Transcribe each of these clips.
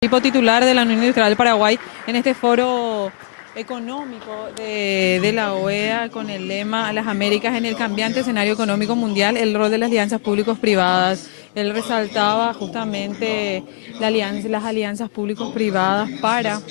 Tipo titular de la Unión Industrial del Paraguay en este foro económico de la OEA con el lema Las Américas en el cambiante escenario económico mundial, el rol de las alianzas públicos-privadas. Él resaltaba justamente las alianzas públicos-privadas para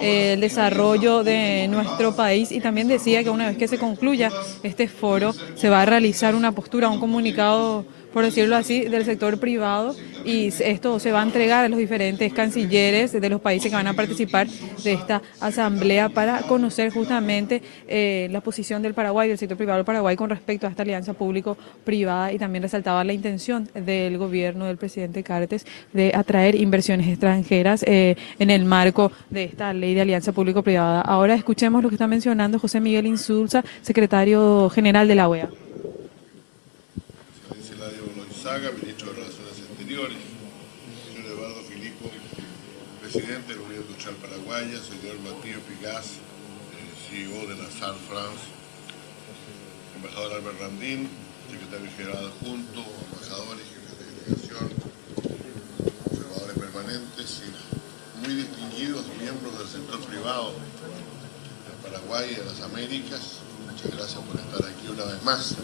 el desarrollo de nuestro país y también decía que una vez que se concluya este foro se va a realizar una postura, un comunicado, por decirlo así, del sector privado y esto se va a entregar a los diferentes cancilleres de los países que van a participar de esta asamblea para conocer justamente la posición del Paraguay, del sector privado del Paraguay con respecto a esta alianza público-privada y también resaltaba la intención del gobierno del presidente Cartes de atraer inversiones extranjeras en el marco de esta ley de alianza público-privada. Ahora escuchemos lo que está mencionando José Miguel Insulza, secretario general de la OEA. Hilario Loizaga, ministro de Relaciones Exteriores, señor Eduardo Filipo, presidente de la Unión Industrial Paraguaya, señor Matías Pigás, CEO de la SAR France, embajador Albert Randín, secretario general adjunto, embajadores, jefes de delegación, observadores permanentes y muy distinguidos miembros del sector privado del Paraguay y de las Américas. Muchas gracias por estar aquí una vez más.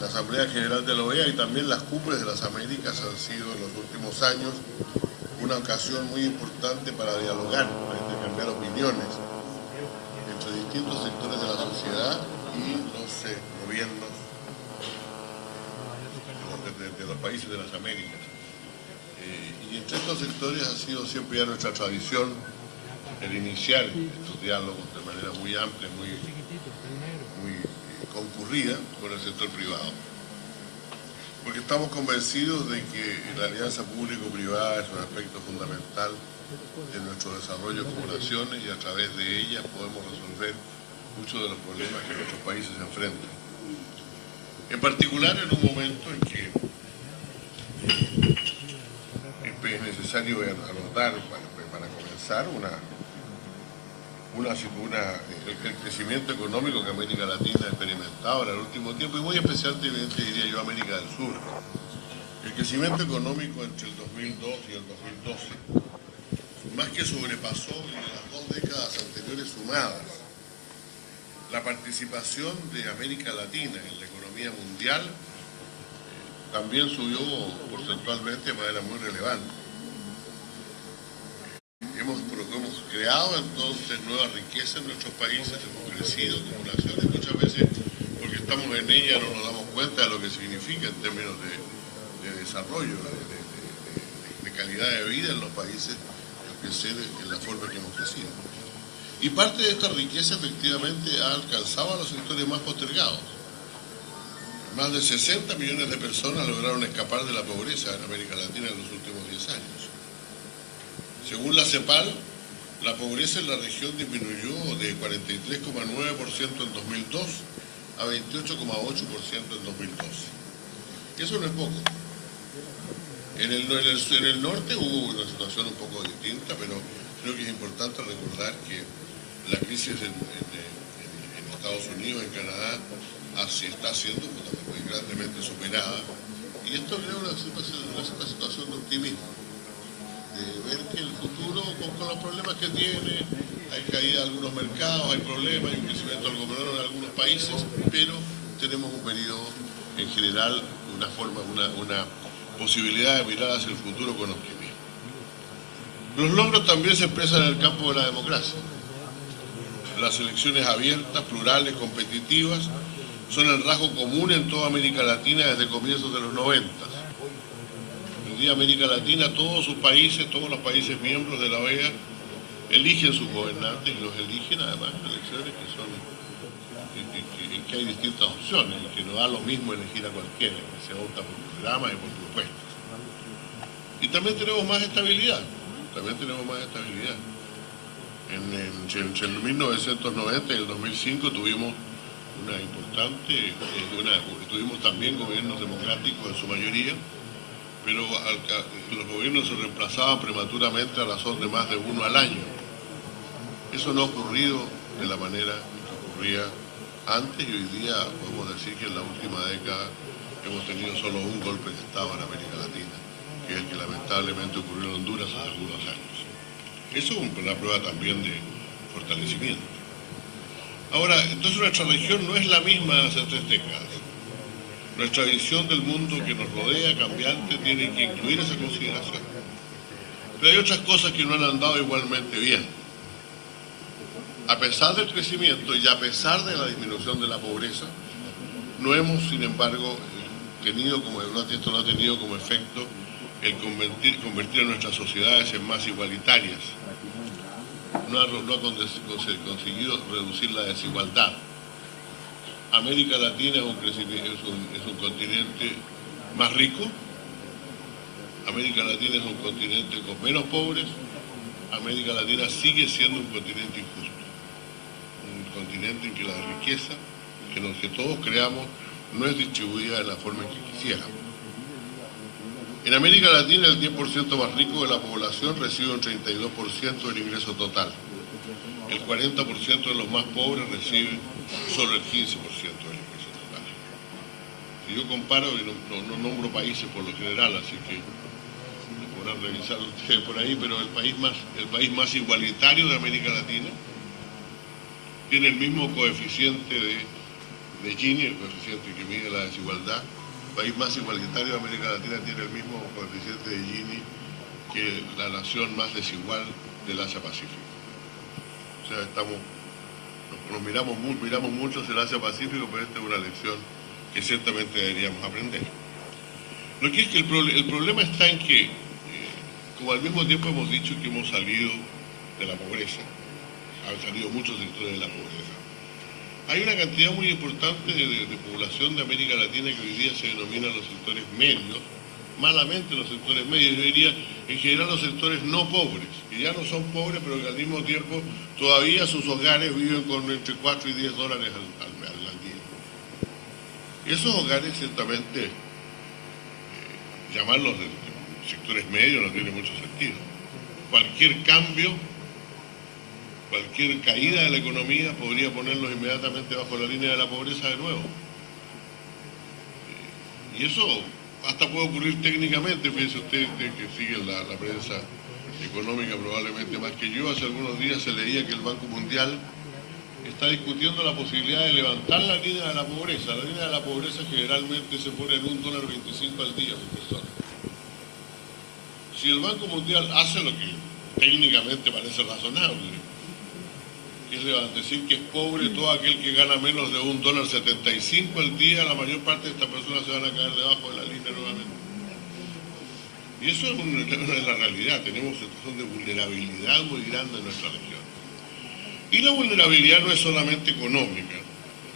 La Asamblea General de la OEA y también las cumbres de las Américas han sido en los últimos años una ocasión muy importante para dialogar, para intercambiar opiniones entre distintos sectores de la sociedad y los gobiernos de los países de las Américas. Y entre estos sectores ha sido siempre ya nuestra tradición el iniciar estos diálogos de manera muy amplia, muy concurrida con el sector privado. Porque estamos convencidos de que la alianza público-privada es un aspecto fundamental de nuestro desarrollo como naciones y a través de ella podemos resolver muchos de los problemas que nuestros países enfrentan. En particular en un momento en que es necesario anotar, para comenzar, el crecimiento económico que América Latina ha experimentado en el último tiempo y muy especialmente, diría yo, América del Sur. El crecimiento económico entre el 2002 y el 2012, más que sobrepasó en las 2 décadas anteriores sumadas la participación de América Latina en la economía mundial, también subió porcentualmente de manera muy relevante. Hemos creado entonces nueva riqueza en nuestros países, hemos crecido como naciones, muchas veces porque estamos en ella no nos damos cuenta de lo que significa en términos de desarrollo, de calidad de vida en los países, en la forma que hemos crecido. Y parte de esta riqueza efectivamente ha alcanzado a los sectores más postergados. Más de 60 millones de personas lograron escapar de la pobreza en América Latina en los últimos 10 años. Según la CEPAL, la pobreza en la región disminuyó de 43,9% en 2002 a 28,8% en 2012. Eso no es poco. En el norte hubo una situación un poco distinta, pero creo que es importante recordar que la crisis en Estados Unidos, en Canadá, así está siendo muy grandemente superada. Y esto crea una situación de optimismo, de ver que el futuro, con los problemas que tiene, hay caída en algunos mercados, hay problemas, hay un crecimiento algo menor en algunos países, pero tenemos un periodo en general, una posibilidad de mirar hacia el futuro con optimismo. Los logros también se expresan en el campo de la democracia. Las elecciones abiertas, plurales, competitivas, son el rasgo común en toda América Latina desde comienzos de los 90. Hoy día América Latina, todos los países miembros de la OEA, eligen sus gobernantes y los eligen además en elecciones en que hay distintas opciones, y que no da lo mismo elegir a cualquiera, que se vota por programas y por propuestas. Y también tenemos más estabilidad, Entre el 1990 y el 2005 tuvimos tuvimos también gobiernos democráticos en su mayoría, pero los gobiernos se reemplazaban prematuramente a razón de más de uno al año. Eso no ha ocurrido de la manera que ocurría antes y hoy día podemos decir que en la última década hemos tenido solo un golpe de Estado en América Latina que es el que lamentablemente ocurrió en Honduras hace algunos años. Eso es una prueba también de fortalecimiento. Ahora, entonces nuestra región no es la misma de hace 3 décadas. Nuestra visión del mundo que nos rodea, cambiante, tiene que incluir esa consideración. Pero hay otras cosas que no han andado igualmente bien. A pesar del crecimiento y a pesar de la disminución de la pobreza, no hemos, sin embargo, esto no ha tenido como efecto el convertir a nuestras sociedades en más igualitarias. No ha conseguido reducir la desigualdad. América Latina es un continente más rico, América Latina es un continente con menos pobres, América Latina sigue siendo un continente injusto, un continente en que la riqueza que todos creamos no es distribuida de la forma en que quisiéramos. En América Latina el 10% más rico de la población recibe un 32% del ingreso total. El 40% de los más pobres reciben solo el 15% del ingreso total. Si yo comparo, y no nombro países por lo general, así que lo podrán revisar ustedes por ahí, pero el país más igualitario de América Latina tiene el mismo coeficiente de Gini, el coeficiente que mide la desigualdad. El país más igualitario de América Latina tiene el mismo coeficiente de Gini que la nación más desigual del Asia-Pacífico. O sea, nos miramos mucho hacia el Asia-Pacífico, pero esta es una lección que ciertamente deberíamos aprender. Lo que es que el problema está en que, como al mismo tiempo hemos dicho que hemos salido de la pobreza, han salido muchos sectores de la pobreza, hay una cantidad muy importante de población de América Latina que hoy día se denominan los sectores medios, malamente los sectores medios, yo diría en general los sectores no pobres, que ya no son pobres, pero que al mismo tiempo todavía sus hogares viven con entre 4 y 10 dólares al día. Y esos hogares ciertamente, llamarlos de sectores medios no tiene mucho sentido. Cualquier cambio, cualquier caída de la economía podría ponerlos inmediatamente bajo la línea de la pobreza de nuevo. Y eso hasta puede ocurrir técnicamente, fíjense ustedes que siguen la prensa económica probablemente más que yo. Hace algunos días se leía que el Banco Mundial está discutiendo la posibilidad de levantar la línea de la pobreza. La línea de la pobreza generalmente se pone en $1.25 al día por persona. Si el Banco Mundial hace lo que técnicamente parece razonable, que es decir que es pobre todo aquel que gana menos de $1.75 al día, la mayor parte de estas personas se van a caer debajo de la línea nuevamente. Y eso es la realidad. Tenemos situación de vulnerabilidad muy grande en nuestra región. Y la vulnerabilidad no es solamente económica,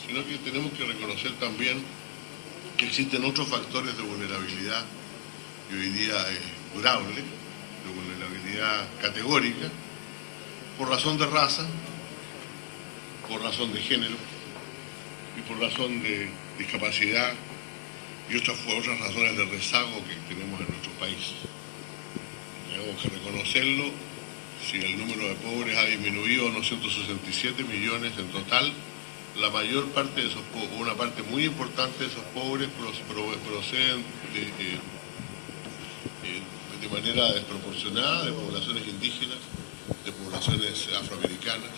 sino que tenemos que reconocer también que existen otros factores de vulnerabilidad que hoy día es durable, de vulnerabilidad categórica, por razón de raza, por razón de género y por razón de discapacidad y otras razones de rezago que tenemos en nuestro país. Tenemos que reconocerlo. Si el número de pobres ha disminuido a unos 167 millones en total, la mayor parte de esos una parte muy importante de esos pobres proceden de manera desproporcionada de poblaciones indígenas, de poblaciones afroamericanas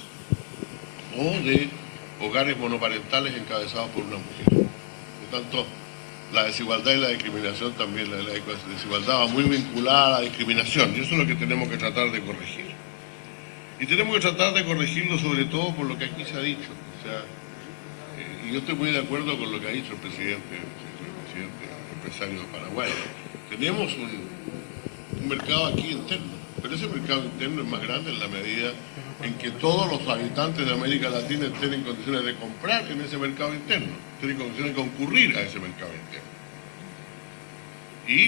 o de hogares monoparentales encabezados por una mujer. Por tanto, la desigualdad y la discriminación también, la desigualdad va muy vinculada a la discriminación, y eso es lo que tenemos que tratar de corregir. Y tenemos que tratar de corregirlo sobre todo por lo que aquí se ha dicho. O sea, y yo estoy muy de acuerdo con lo que ha dicho el presidente empresario de Paraguay. Tenemos un mercado aquí interno, pero ese mercado interno es más grande en la medida en que todos los habitantes de América Latina estén en condiciones de comprar en ese mercado interno, estén en condiciones de concurrir a ese mercado interno. Y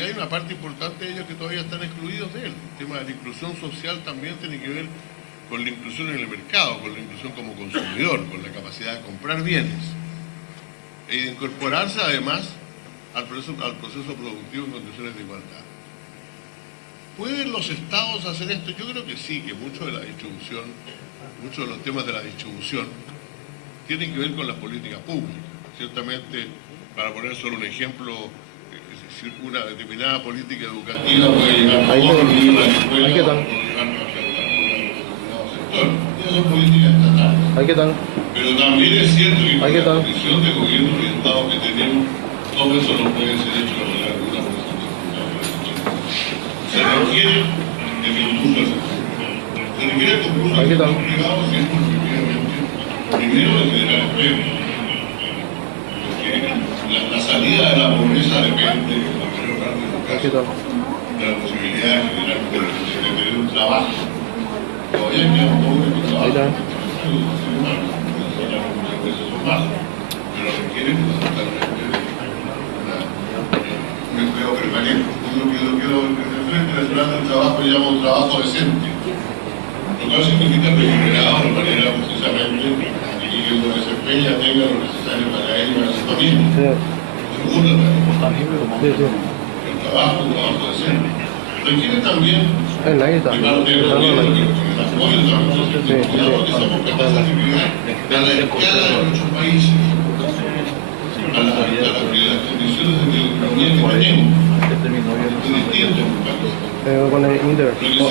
hay una parte importante de ellos que todavía están excluidos de él. El tema de la inclusión social también tiene que ver con la inclusión en el mercado, con la inclusión como consumidor, con la capacidad de comprar bienes y de incorporarse además al proceso productivo en condiciones de igualdad. ¿Pueden los estados hacer esto? Yo creo que sí, que mucho de los temas de la distribución tienen que ver con las políticas públicas. Ciertamente, para poner solo un ejemplo, una determinada política educativa puede llegar a todos los niños de la escuela o llegar a determinado sector. Esas son políticas estatales. Pero también es cierto que con la condición de gobierno y Estado que tenemos, todo eso no puede ser hecho de manera alguna por se requiere de que incluya el sector. Se requiere que incluya el sector privado siempre, efectivamente, primero de generar empleo. La salida de la pobreza depende, en la mayor parte de los casos, de la posibilidad de generar de tener un trabajo. Todavía queda un pobre con trabajo. Pero requiere fundamentalmente un empleo permanente. Lo que el Frente Nacional del Trabajo llama un trabajo decente, lo cual significa remunerado de manera precisamente y que el que desempeña tenga lo necesario para él y para su familia. Segunda el trabajo decente. Requiere también de parte del gobierno que nos apoye a nosotros, cuidado que somos capaces de mirar a la escala de nuestros países, a las condiciones de economía que tenemos, en distintos países. Con el Inter, exterior.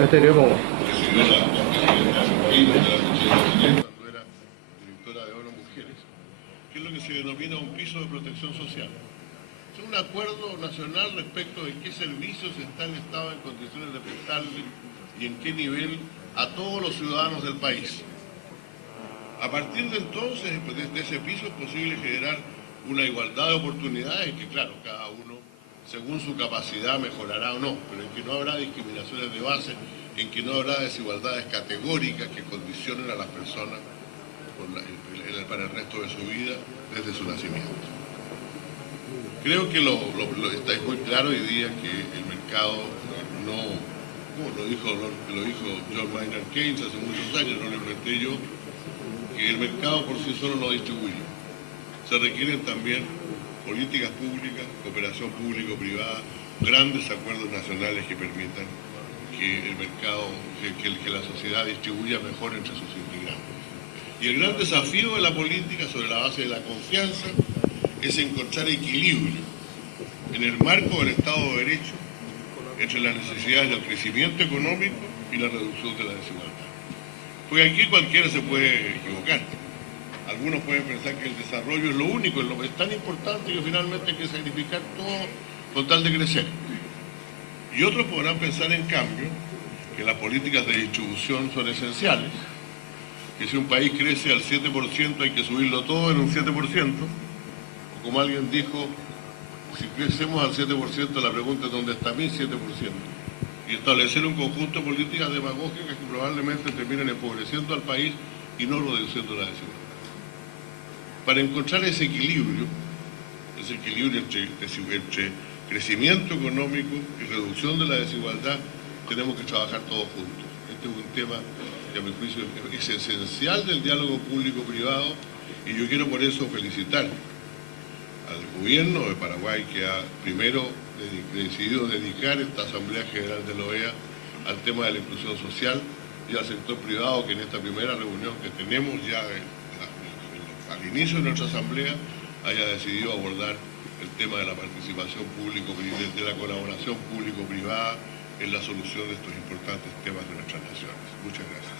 Exterior como. Cuando era directora de ONU Mujeres, que es lo que se denomina un piso de protección social. Es un acuerdo nacional respecto de qué servicios está el Estado en condiciones de prestarle y en qué nivel a todos los ciudadanos del país. A partir de entonces, de ese piso, es posible generar una igualdad de oportunidades que, claro, cada uno, según su capacidad, mejorará o no, pero en que no habrá discriminaciones de base, en que no habrá desigualdades categóricas que condicionen a las personas para el resto de su vida desde su nacimiento. Creo que está muy claro hoy día que el mercado no, como lo dijo John Maynard Keynes hace muchos años, no lo inventé yo, que el mercado por sí solo no distribuye. Se requieren también políticas públicas, cooperación público-privada, grandes acuerdos nacionales que permitan que el mercado, que la sociedad distribuya mejor entre sus integrantes. Y el gran desafío de la política sobre la base de la confianza es encontrar equilibrio en el marco del Estado de Derecho entre las necesidades del crecimiento económico y la reducción de la desigualdad. Porque aquí cualquiera se puede equivocar. Algunos pueden pensar que el desarrollo es lo único, es tan importante que finalmente hay que sacrificar todo con tal de crecer. Y otros podrán pensar, en cambio, que las políticas de distribución son esenciales, que si un país crece al 7% hay que subirlo todo en un 7%, o como alguien dijo, si crecemos al 7%, la pregunta es ¿dónde está mi 7%? Y establecer un conjunto de políticas demagógicas que probablemente terminen empobreciendo al país y no reduciendo la desigualdad. Para encontrar ese equilibrio entre crecimiento económico y reducción de la desigualdad, tenemos que trabajar todos juntos. Este es un tema que a mi juicio es esencial del diálogo público-privado y yo quiero por eso felicitar al gobierno de Paraguay que ha primero decidido dedicar esta Asamblea General de la OEA al tema de la inclusión social y al sector privado que en esta primera reunión que tenemos ya al inicio de nuestra Asamblea haya decidido abordar el tema de la participación de la colaboración público-privada en la solución de estos importantes temas de nuestras naciones. Muchas gracias.